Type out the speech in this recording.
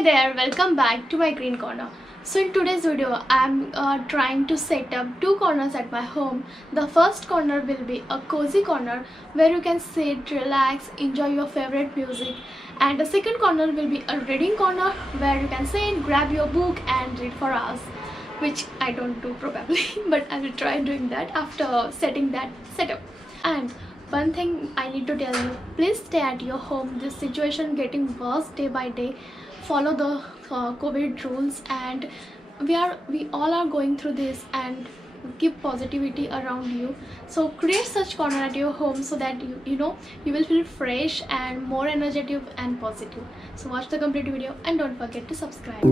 Hey there, welcome back to my green corner. So in today's video I'm trying to set up two corners at my home. The first corner will be a cozy corner where you can sit, relax, enjoy your favorite music, and the second corner will be a reading corner where you can sit, grab your book and read for hours, which I don't do probably but I will try doing that after setting that setup. And one thing I need to tell you, please stay at your home. This situation getting worse day by day. Follow the COVID rules, and we all are going through this, and keep positivity around you. So create such corner at your home so that you will feel fresh and more energetic and positive. So watch the complete video and don't forget to subscribe.